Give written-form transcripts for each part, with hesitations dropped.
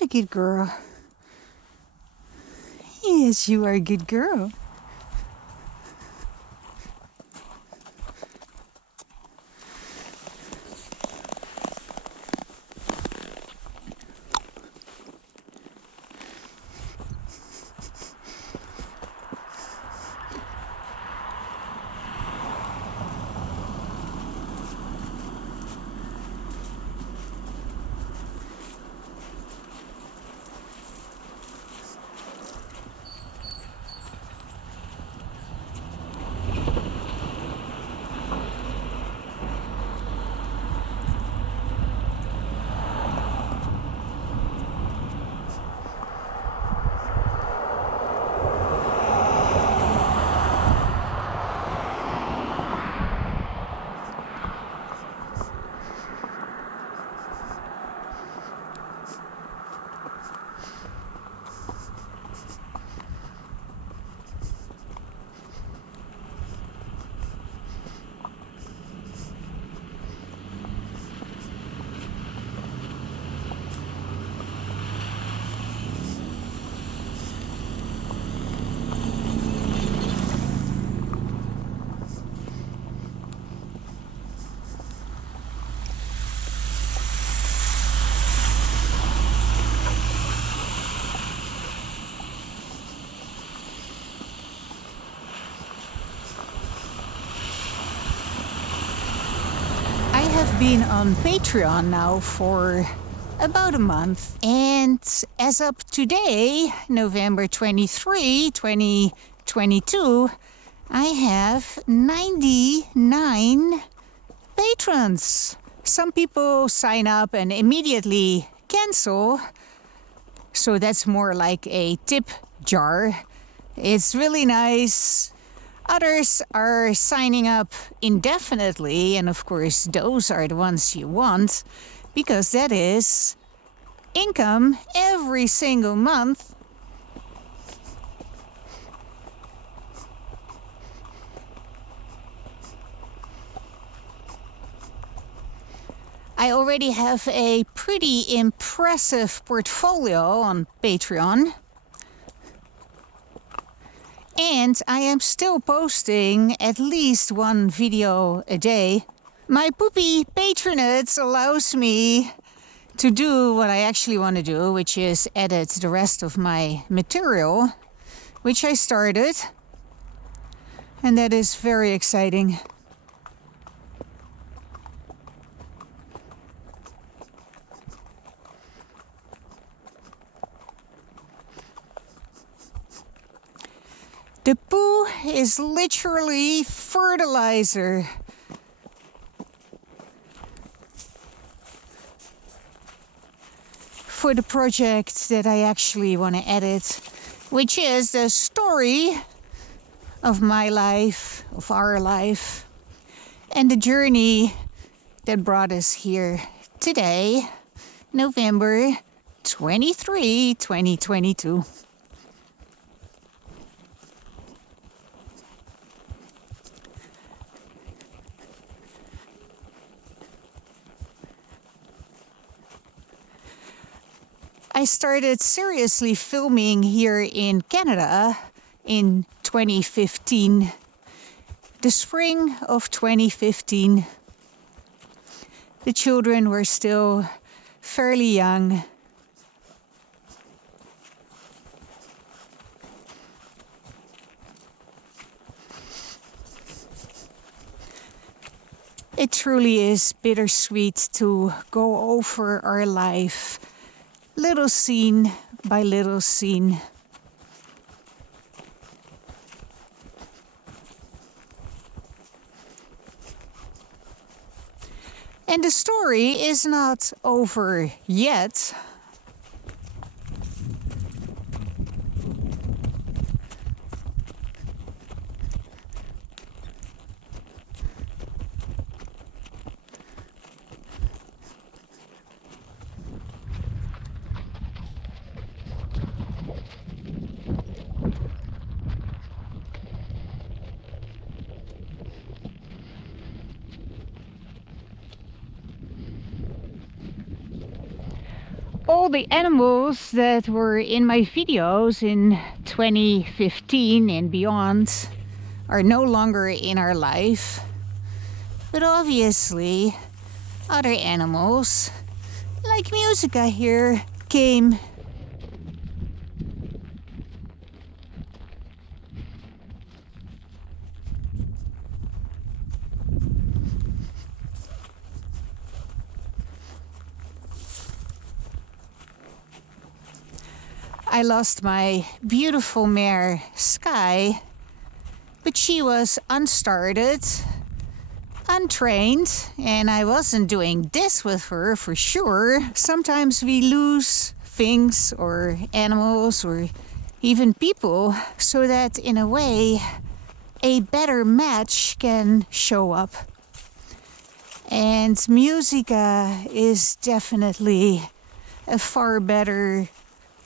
What a good girl. Yes, you are a good girl. I have been on Patreon now for about a month, and as of today, November 23, 2022, I have 99 patrons. Some people sign up and immediately cancel, so that's more like a tip jar. It's really nice. Others are signing up indefinitely, and of course those are the ones you want, because that is income every single month. I already have a pretty impressive portfolio on Patreon. And I am still posting at least one video a day. My poopy patronage allows me to do what I actually want to do, which is edit the rest of my material, which I started. And that is very exciting. The poo is literally fertilizer. For the project that I actually want to edit, which is the story of my life, of our life, and the journey that brought us here today, November 23, 2022. I started seriously filming here in Canada in 2015, the spring of 2015. The children were still fairly young. It truly is bittersweet to go over our life, little scene by little scene. And the story is not over yet. all the animals that were in my videos in 2015 and beyond are no longer in our life. But obviously, other animals, like Musica here, came. I lost my beautiful mare, Sky, but she was unstarted, untrained, and I wasn't doing this with her for sure. Sometimes we lose things or animals or even people so that in a way a better match can show up. And Musica is definitely a far better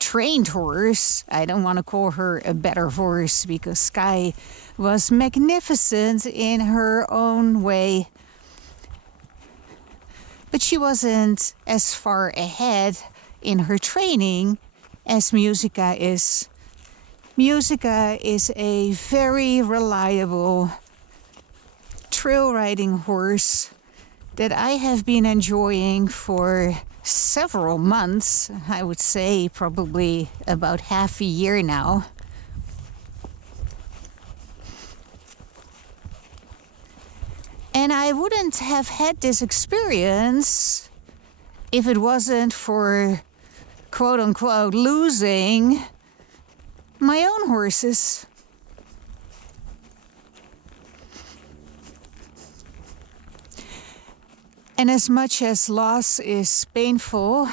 trained horse. I don't want to call her a better horse because Sky was magnificent in her own way. But she wasn't as far ahead in her training as Musica is. Musica is a very reliable trail riding horse that I have been enjoying for several months. I would say probably about half a year now. And I wouldn't have had this experience if it wasn't for quote unquote losing my own horses. And as much as loss is painful,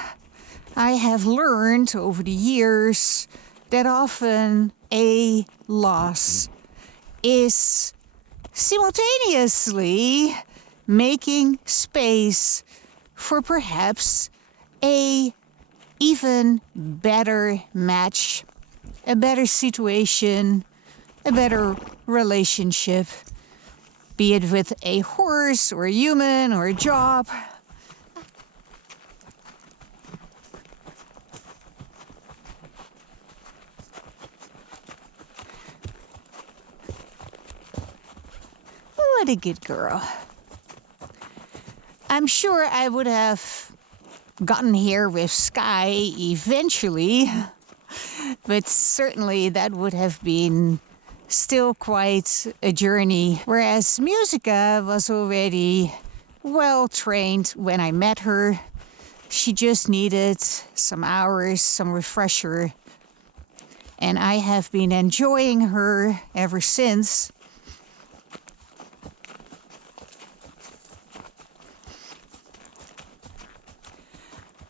I have learned over the years that often a loss is simultaneously making space for perhaps a even better match, a better situation, a better relationship. Be it with a horse or a human or a job. What a good girl. I'm sure I would have gotten here with Sky eventually, but certainly that would have been still quite a journey, whereas Musica was already well trained when I met her. She just needed some hours, some refresher, and I have been enjoying her ever since.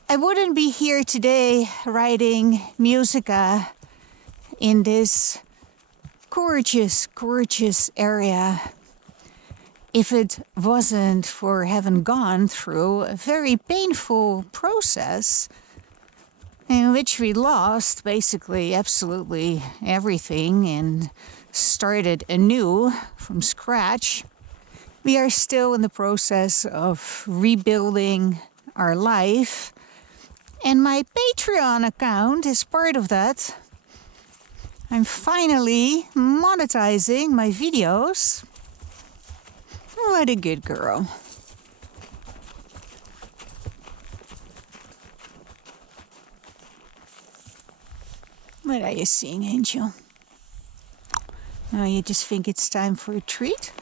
I wouldn't be here today riding Musica in this gorgeous, gorgeous area if it wasn't for having gone through a very painful process in which we lost basically absolutely everything and started anew from scratch. We are still in the process of rebuilding our life, and my Patreon account is part of that. I'm finally monetizing my videos. What a good girl. What are you seeing, Angel? Oh, you just think it's time for a treat?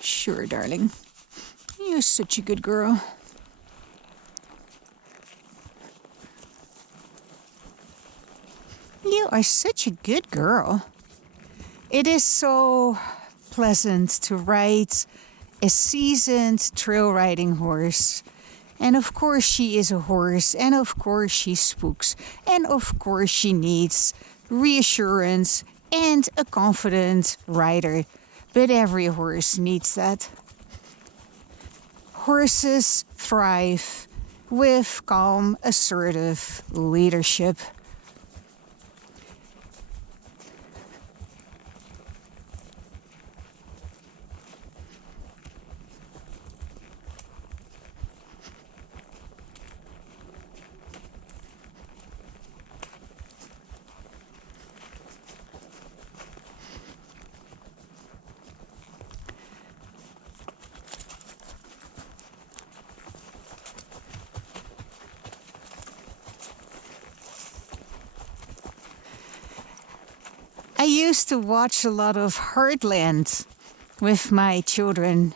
Sure, darling. You're such a good girl. You are such a good girl. It is so pleasant to ride a seasoned trail riding horse. And of course she is a horse, and of course she spooks, and of course she needs reassurance and a confident rider. But every horse needs that. Horses thrive with calm, assertive leadership. used to watch a lot of Heartland with my children.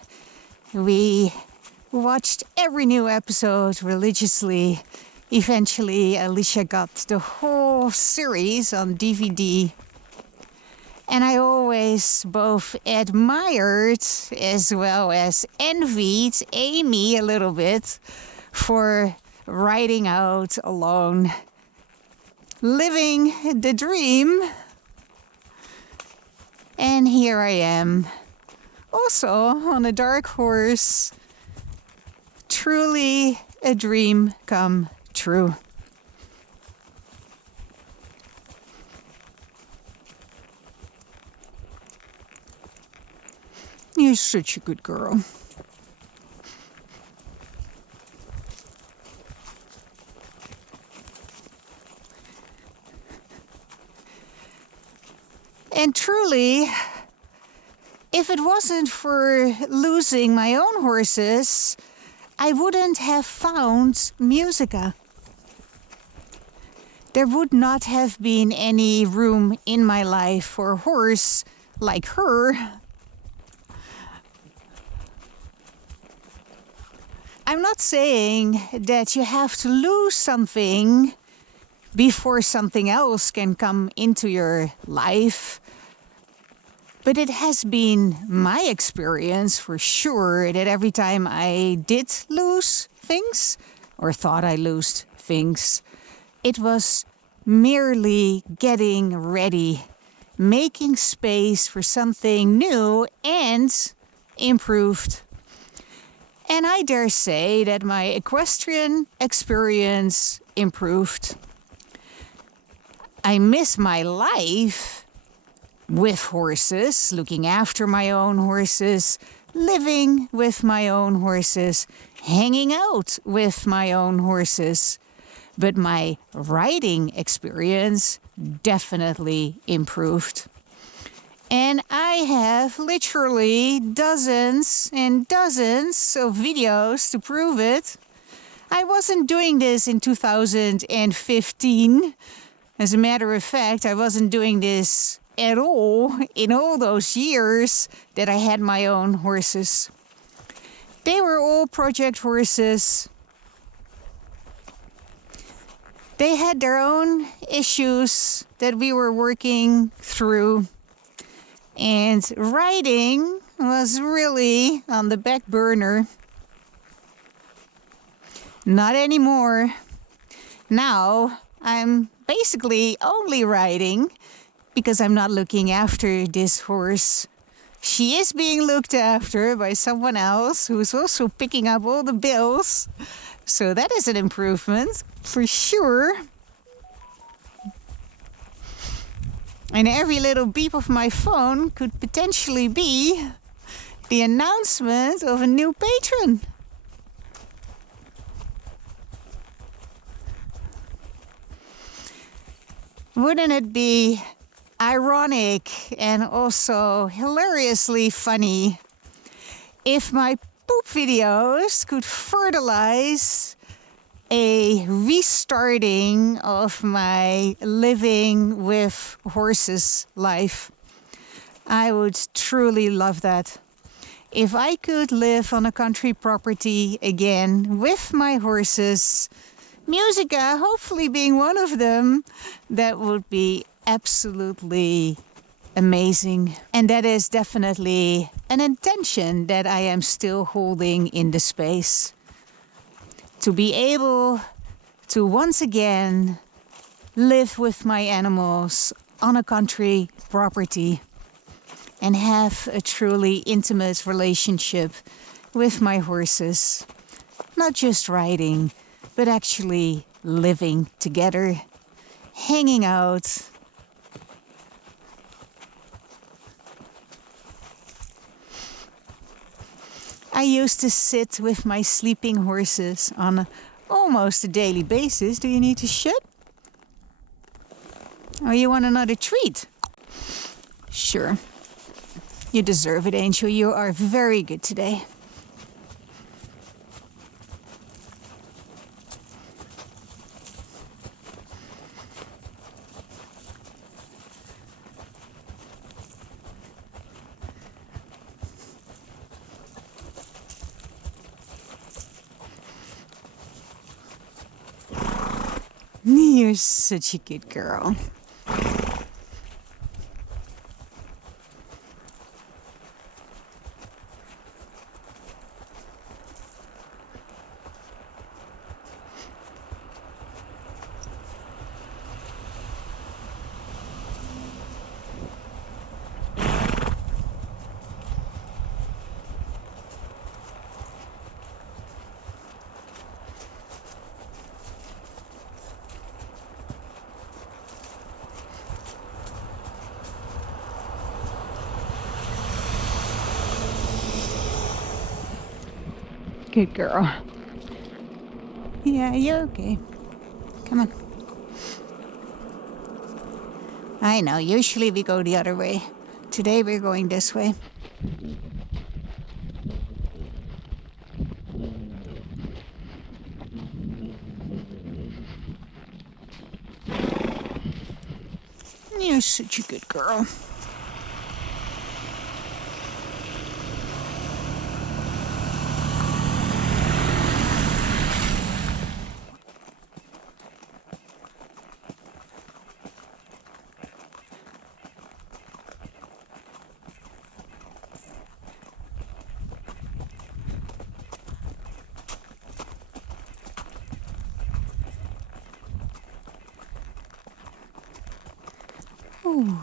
We watched every new episode religiously. Eventually, Alicia got the whole series on DVD. And I always both admired as well as envied Amy a little bit for riding out alone, living the dream. And here I am, also on a dark horse, truly a dream come true. You're such a good girl. And truly, if it wasn't for losing my own horses, I wouldn't have found Musica. There would not have been any room in my life for a horse like her. I'm not saying that you have to lose something before something else can come into your life. But it has been my experience for sure that every time I did lose things or thought I lost things, it was merely getting ready, making space for something new and improved. And I dare say that my equestrian experience improved. I miss my life with horses, looking after my own horses, living with my own horses, hanging out with my own horses. But my riding experience definitely improved. And I have literally dozens and dozens of videos to prove it. I wasn't doing this in 2015. As a matter of fact, I wasn't doing this at all in all those years that I had my own horses. They were all project horses. They had their own issues that we were working through. And riding was really on the back burner. Not anymore. Now I'm basically only riding because I'm not looking after this horse. She is being looked after by someone else who's also picking up all the bills. So that is an improvement for sure. And every little beep of my phone could potentially be the announcement of a new patron. Wouldn't it be ironic and also hilariously funny if my poop videos could fertilize a restarting of my living with horses life? I would truly love that. If I could live on a country property again with my horses, Musica hopefully being one of them, that would be absolutely amazing. And that is definitely an intention that I am still holding in the space. To be able to once again live with my animals on a country property and have a truly intimate relationship with my horses. Not just riding, but actually living together, hanging out. I used to sit with my sleeping horses on almost a daily basis. Do you need to shit? Or you want another treat? Sure. You deserve it, Angel. You are very good today. You're such a good girl. Good girl. Yeah, you're okay. Come on. I know, usually we go the other way. Today we're going this way. You're such a good girl. Ooh.